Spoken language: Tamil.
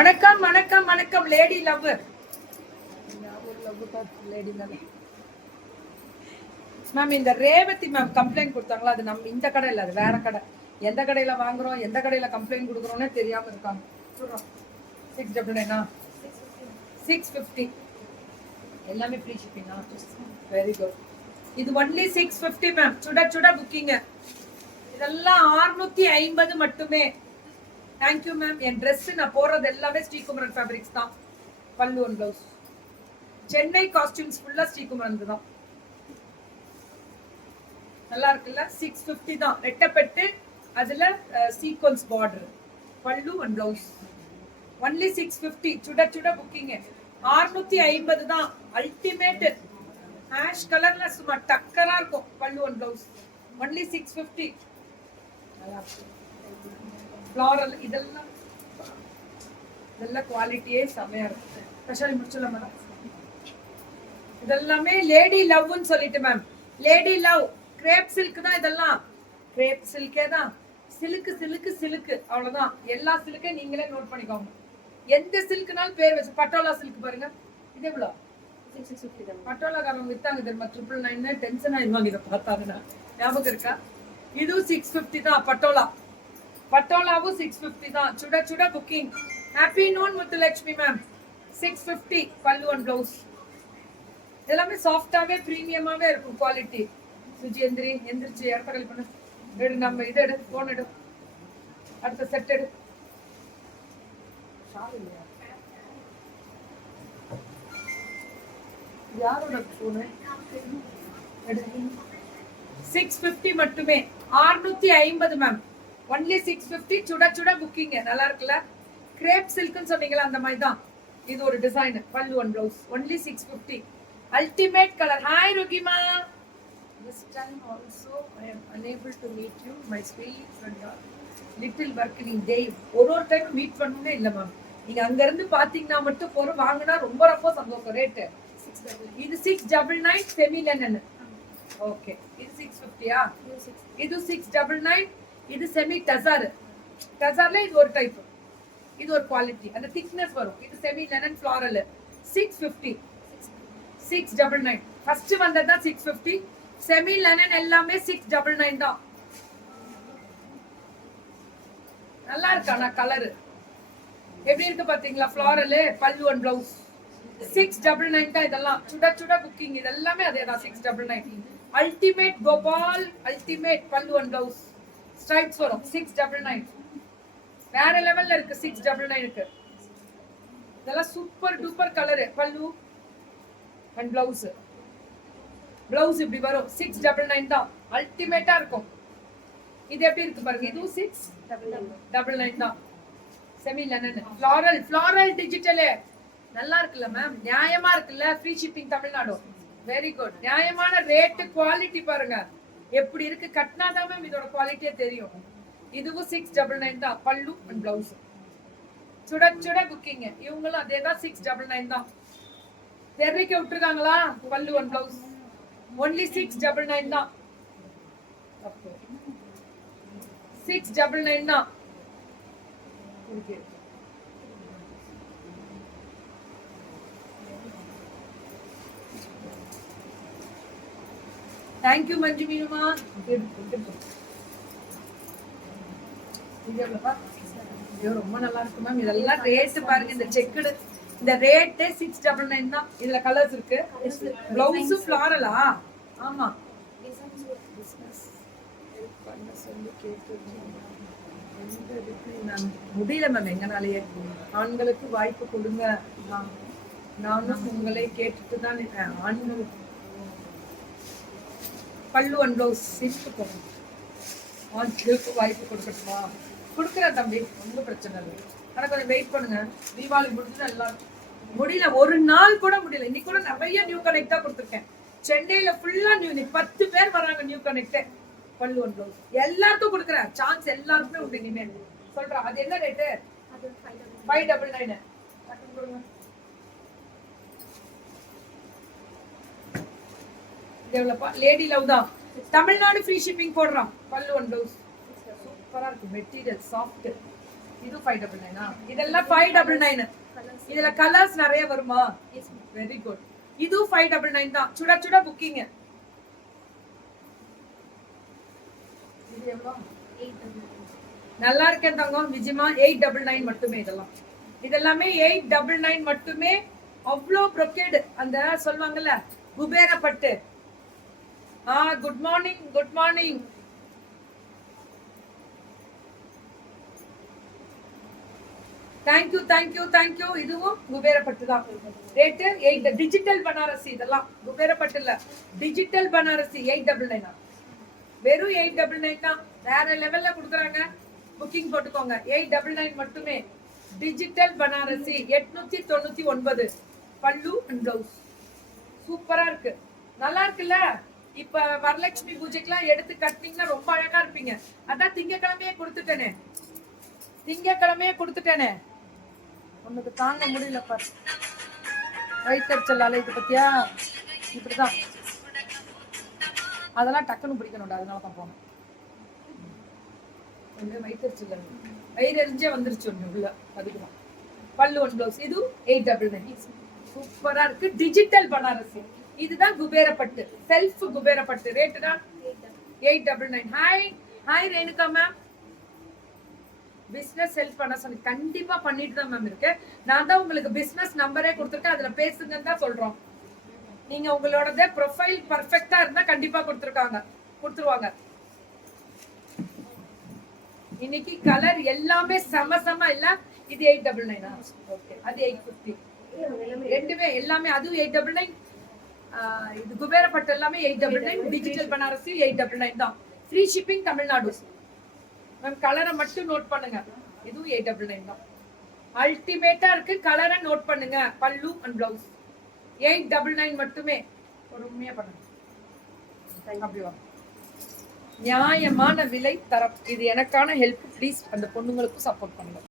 வணக்கம் வணக்கம் வணக்கம் lady love lady love ma'am. இந்த ரேவதி மேம் கம்ப்ளைண்ட் கொடுத்தாங்களா, அது நம்ம இந்த கடை இல்லை, அது வேற கடை. எந்த கடையில வாங்குறோம் எந்த கடையில கம்ப்ளைண்ட் கொடுக்குறோம்னே தெரியாம இருக்காங்க. சொல்றோம் 699 650 எல்லாமே ஃப்ரீ ஷிப்பிங்கா? Very good. இது ஒன்லி 650 மேம். சுட சுட புக்கிங். இதெல்லாம் 650 மட்டுமே. Thank you ma'am. என் ட்ரெஸ் நான் போடுறது எல்லாமே ஸ்ரீகுமரன் ஃபேப்ரிக்ஸ் தான். பல்லு ஒன் பிளவுஸ். சென்னை காஸ்டியூம்ஸ் ஃபுல்லா ஸ்ரீகுமரன் தான். நல்லா இருக்குல்ல? 650 தான். ரெட்டப்பட்டு அதுல சீக்வன்ஸ் பார்டர். பல்லு ஒன் பிளவுஸ். ஒன்லி 650. சுட சுட புக்கிங். 650 தான். அல்டிமேட் ஆஷ் கலர்ல சும்மா டக்கரா இருக்கும். பல்லு ஒன் பிளவுஸ். ஒன்லி 650. ஃப்ளாரல் இதெல்லாம் குவாலிட்டியே செமையா இருக்கு. ஸ்பெஷல் முடிச்சலாம் மேடம். இதெல்லாமே லேடி லவ்னு சொல்லிட்டு ma'am. Lady love crepe silk தான். இதெல்லாம் கிரேப் சில்கே தான். சிலுக்கு சிலுக்கு சிலுக்கு அவ்வளவுதான். எல்லா சிலுக்கே நீங்களே நோட் பண்ணிக்கோங்க. எந்த சில்க்னாலும் பேர் வச்சு. பட்டோலா சில்க் பாருங்க. இது எவ்வளோ? 650. பட்டோலாக்காரங்க வித்தாங்க தெரியுமா? 999 டென்ஷன் ஆயிடுவாங்க இதை பார்த்தாங்கன்னா. ஞாபகம் இருக்கா? இதுவும் 650 தான். பட்டோலாவும் 650 தான். சுட சுட booking. Happy noon Muthulakshmi ma'am. 650 பல்லு ஒன் பிளவுஸ். எல்லாமே சாஃப்டாவே பிரீமியமாவே இருக்கும் குவாலிட்டி. சுஜி எந்திரிச்சு இடத்த கழி பண்ணு. எடு நம்ம இதை எடு. போன் எடு. அடுத்த செட் எடு. யாரோட போனு? 650 மட்டுமே. 650 மேம். ஒன்லி 650. சுட சுட புக்கிங். நல்லா இருக்குல்ல? கிரேப் சில்க்னு சொன்னீங்களா, அந்த மாதிரி தான். இது ஒரு டிசைன். பல்லு one blouse. Only 650. Ultimate colour. Hi Rukima. This time also I am unable to meet you, my sweet friend. Little working day. ஒரு டைம் மீட் பண்ணவே இல்ல மேம். நீங்க அங்க இருந்து பாத்தீங்கன்னா மட்டும் போறோம். வாங்கினா ரொம்ப ரொம்ப சந்தோஷம். ரேட் இது 699 செமி லெனன். ஓகே. இது 650யா? இது 699. இது செமி டசர். டசர்ல இது ஒரு டைப். இது ஒரு குவாலிட்டி. அந்த திக்னஸ் வரும். இது செமி லெனன் ஃப்ளாரல். 650. 699. ஃபர்ஸ்ட் வந்ததா 650. செமி லெனன் எல்லாமே 699 தான். நல்லா இருக்கு. ஆனா கலர் எப்படி இருக்கு பாத்தீங்களா? ஃப்ளாரல். பல்லு ஒன் பிளவுஸ். 699 தான். இதெல்லாம் சுட சுட புக்கிங். இது எல்லாமே அதே தான். 699. அல்டிமேட் கோபால். அல்டிமேட் பல்லு ஒன் பிளவுஸ். ஸ்ட்ரைப்ஸ் வரும். 699. வேற லெவல்ல இருக்கு. 699 இருக்கு. இதெல்லாம் சூப்பர் டூப்பர் கலர். பல்லு அண்ட் பிளவுஸ். பிளவுஸ் இப்படி வரும். 699 தான். அல்டிமேட்டா இருக்கும். இது எப்படி இருக்கு பாருங்க. இதுவும் 699 தான். Semi linen floral digital. நல்லா இருக்குல்ல மேம்? நியாயமா இருக்குல்ல? Free shipping Tamil Nadu. Very good. நியாயமான ரேட். குவாலிட்டி பாருங்க எப்படி இருக்கு. கட்டினாதான் மேம் இதோட குவாலிட்டியே தெரியும். இதுவும் 699 தான். பல்லு அண்ட் பிளவுஸ். சுட சுட புக்கிங். இவங்களும் அதே தான். 699 தான். தெரிவிக்க விட்டுருக்காங்களா? பல்லு ஒன் பிளவுஸ். ஒன்லி 699 தான். 699 தான். தேங்க்யூ மஞ்சு மீனுமா. ரொம்ப நல்லா இருக்கு மேம். இதெல்லாம் ரேட் பாருங்க. இந்த செக்குடு இந்த ரேட் 699 தான். இதுல கலர்ஸ் இருக்கு. பிளவுஸ் ஃப்ளாரலா? ஆமா. முடியல மேம் எங்கனாலேயே. ஆண்களுக்கு வாய்ப்பு கொடுங்க. நானும் உங்களை கேட்டுட்டு தான் ஆண்களுக்கு. பல்லு ஒன் பிளவுஸ். ஆண்களுக்கு வாய்ப்பு கொடுக்கட்டுமா? கொடுக்குறேன் தம்பி. ஒன்றும் பிரச்சனை இல்லை. ஆனா கொஞ்சம் வெயிட் பண்ணுங்க. தீபாவளி முடிஞ்சு எல்லாம் முடியல. ஒரு நாள் கூட முடியல. இன்னைக்கு கூட நிறைய நியூ கனெக்டா கொடுத்துருக்கேன். சென்னையில ஃபுல்லா நியூ. 10 பேர் வராங்க நியூ கனெக்ட். பல்லு ஒன் பிளவுஸ். எல்லாருக்கும் கொடுக்குறேன். சான்ஸ் எல்லாருக்குமே உண்டு. இனிமேல் சொல்றேன். அது என்ன ரேட்டு? 599. எவ்வளவுப்பா? லேடி லவ் தான். தமிழ்நாடு ஃப்ரீ ஷிப்பிங் போடுறான். பல்லு ஒன் பிளவுஸ். சூப்பரா இருக்கு. Material soft. இது 599 இதெல்லாம் 599. இதுல கலர்ஸ் நிறைய வருமா? Very good. இது 599 தான். சுட சுட புக்கிங். இது எவ்வளவு? 899. நல்லா இருக்கேன் தங்கம். விஜிமா 899 மட்டுமே. இதெல்லாமே 899 மட்டுமே. அவ்வளோ brocade அந்த சொல்வாங்கல்ல குபேர பட்டு. Good morning, good morning. Thank you, thank you, thank you. இதுவும் குபேர பட்டு தான். ரேட் 8. டிஜிட்டல் பனாரசி. இதெல்லாம் குபேர பட்டு இல்ல, டிஜிட்டல் பனாரசி 899. வெறும் 899 தான். வேற லெவல்ல கொடுக்குறாங்க. புக்கிங் போட்டுக்கோங்க. 899 மட்டுமே. டிஜிட்டல் பனாரசி 899. பல்லு அண்ட் பிளவுஸ் சூப்பரா இருக்கு. நல்லா இருக்குல்ல? இப்ப வரலட்சுமி பூஜைக்கெல்லாம் எடுத்து கட்டினீங்கன்னா ரொம்ப அழகா இருப்பீங்க. அதான் திங்கக்கிழமையே கொடுத்துட்டேனே. உனக்கு தாங்க முடியல பாரு. வயிற்றுச்சல் அலைது பத்தியா? இப்படிதான். அதெல்லாம் டக்குன்னு பிடிக்கணும்டா. அதனாலதான் போனேன். வயிற்றுச்சல் வயிறு எரிஞ்சே வந்துருச்சு ஒண்ணு உள்ள. அதுக்குதான். பல்லு ஒன் பிளவுஸ். இது 899. சூப்பரா இருக்கு. டிஜிட்டல் பனாரசி. இதுதான் குபேரப்பட்டு. செல்ஃப் குபேரப்பட்டு. ரேட் தான் 899. Hi Renuka ma'am. Business help பண்ண சொல்லி கண்டிப்பா பண்ணிட்டு தான் மேம் இருக்கு. நான் தான் உங்களுக்கு பிசினஸ் நம்பரே கொடுத்துருக்கேன். அதுல பேசுங்கன்னு தான் சொல்றோம். நீங்க உங்களோட ப்ரொஃபைல் பர்ஃபெக்ட்டா இருந்தா கண்டிப்பா கொடுத்துருவாங்க. இன்னைக்கு கலர் எல்லாமே சம இல்ல. இது 899. ஓகே. அது 850. ரெண்டுமே எல்லாமே. அதுவும் 899. இது குபேரப்பட்டு எல்லாமே 899. டிஜிட்டல் பனாரசி 899 தான். Free shipping Tamil Nadu. மேம் கலரை மட்டும் நோட் பண்ணுங்க. இதுவும் 899 தான். அல்டிமேட்டா இருக்கு. கலரை நோட் பண்ணுங்க. பல்லு அண்ட் பிளவுஸ் 899 மட்டுமே. பொறுமையா பண்ணுங்க. அப்படி வா. நியாயமான விலை தரம். இது எனக்கான ஹெல்ப். ப்ளீஸ் அந்த பொண்ணுங்களுக்கும் சப்போர்ட் பண்ணுங்க.